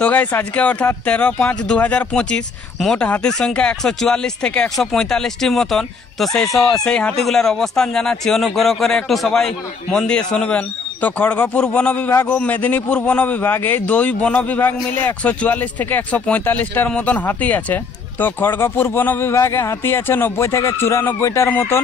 তো গাইস আজকে অর্থাৎ 13/5/2025 মোট হাতির সংখ্যা 144 থেকে 145টির মতন। তো সেই হাতিগুলোর অবস্থান জানাচ্ছি, অনুগ্রহ করে একটু সবাই মন দিয়ে শুনবেন। তো খড়গপুর বন বিভাগ ও মেদিনীপুর বন বিভাগ, এই দুই বন বিভাগ মিলে 144 থেকে 145টার মতন হাতি আছে। তো খড়গপুর বন বিভাগে হাতি আছে 90 থেকে 94টার মতন,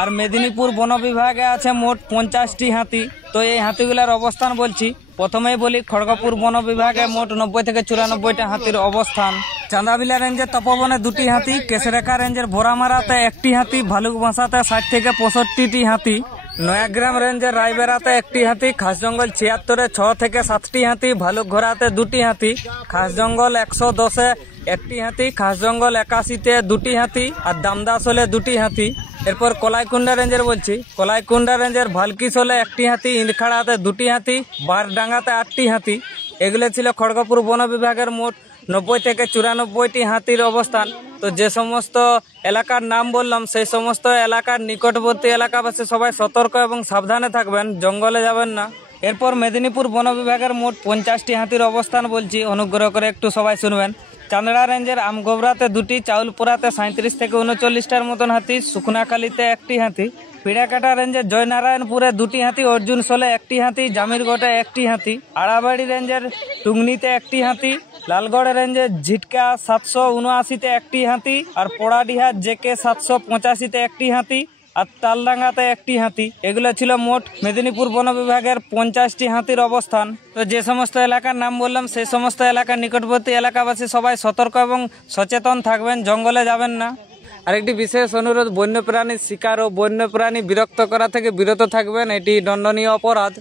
আর মেদিনীপুর বন বিভাগে আছে মোট 50টি হাতি। তো এই হাতিগুলার অবস্থান বলছি। প্রথমেই বলি খড়গপুর বন বিভাগে মোট 90 থেকে 94টা হাতির অবস্থান। চাঁদাবিলা রেঞ্জের তপবনে 2টি হাতি, কেশরেখা রেঞ্জের ভোরামারাতে 1টি হাতি, ভালুকবাসাতে 60 থেকে 65টি হাতি, নয়াগ্রাম রেঞ্জের রায়বেড়াতে 1টি হাতি, খাসজঙ্গল 76-এ 6 থেকে 7টি হাতি, ভালুকঘোড়াতে 2টি হাতি, খাসজঙ্গল 110-এ 1টি হাতি, খাসজঙ্গল 81-তে 2টি হাতি, আর দামদাসলে 2টি হাতি। এরপর কলাইকুন্ডা রেঞ্জের বলছি, কলাইকুন্ডা রেঞ্জের ভালকিসলে 1টি হাতি, ইন্দখাড়াতে 2টি হাতি, বারডাঙ্গাতে 8টি হাতি। এগুলো ছিল খড়গপুর বন বিভাগের মোট 90 থেকে 94টি হাতির অবস্থান। তো যে সমস্ত এলাকার নাম বললাম, সেই সমস্ত এলাকার নিকটবর্তী এলাকাবাসী সবাই সতর্ক এবং সাবধানে থাকবেন, জঙ্গলে যাবেন না। এরপর মেদিনীপুর বন বিভাগের মোট 50টি হাতির অবস্থান বলছি, অনুগ্রহ করে একটু সবাই শুনবেন। চান্দড়া রেঞ্জের আমগোবরাতে 2টি, চাউলপুরাতে 37 থেকে 39টার মতন হাতি, শুকনাখালীতে 1টি হাতি, পিড়াকাটা রেঞ্জের জয়নারায়ণপুরে 2টি হাতি, অর্জুনশোলে 1টি হাতি, জামিরগড়ে 1টি হাতি, আড়াবাড়ি রেঞ্জের টুংনিতে 1টি হাতি, লালগড় রেঞ্জের ঝিটকা 779-তে 1টি হাতি, আর পোড়াডিহা জেকে 785-তে 1টি হাতি, আর তালডাঙ্গাতে 1টি হাতি। এগুলো ছিল মোট মেদিনীপুর বন বিভাগের 50টি হাতির অবস্থান। তো যে সমস্ত এলাকার নাম বললাম, সেই সমস্ত এলাকার নিকটবর্তী এলাকাবাসী সবাই সতর্ক এবং সচেতন থাকবেন, জঙ্গলে যাবেন না। আরেকটি বিশেষ অনুরোধ, বন্যপ্রাণীর শিকার ও বন্যপ্রাণী বিরক্ত করা থেকে বিরত থাকবেন, এটি দণ্ডনীয় অপরাধ।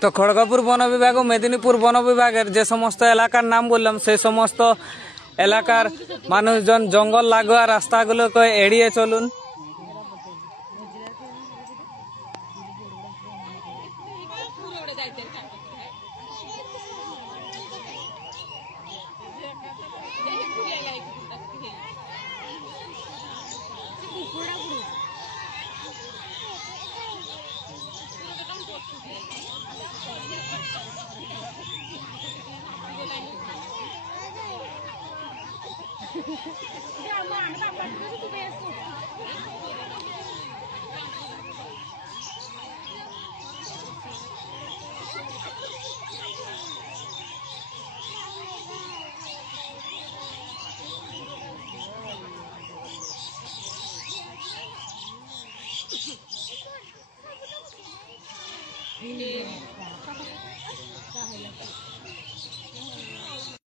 তো খড়গপুর বন বিভাগ ও মেদিনীপুর বন বিভাগের যে সমস্ত এলাকার নাম বললাম, সেই সমস্ত এলাকার মানুষজন জঙ্গল লাগোয়া রাস্তাগুলোকে এড়িয়ে চলুন।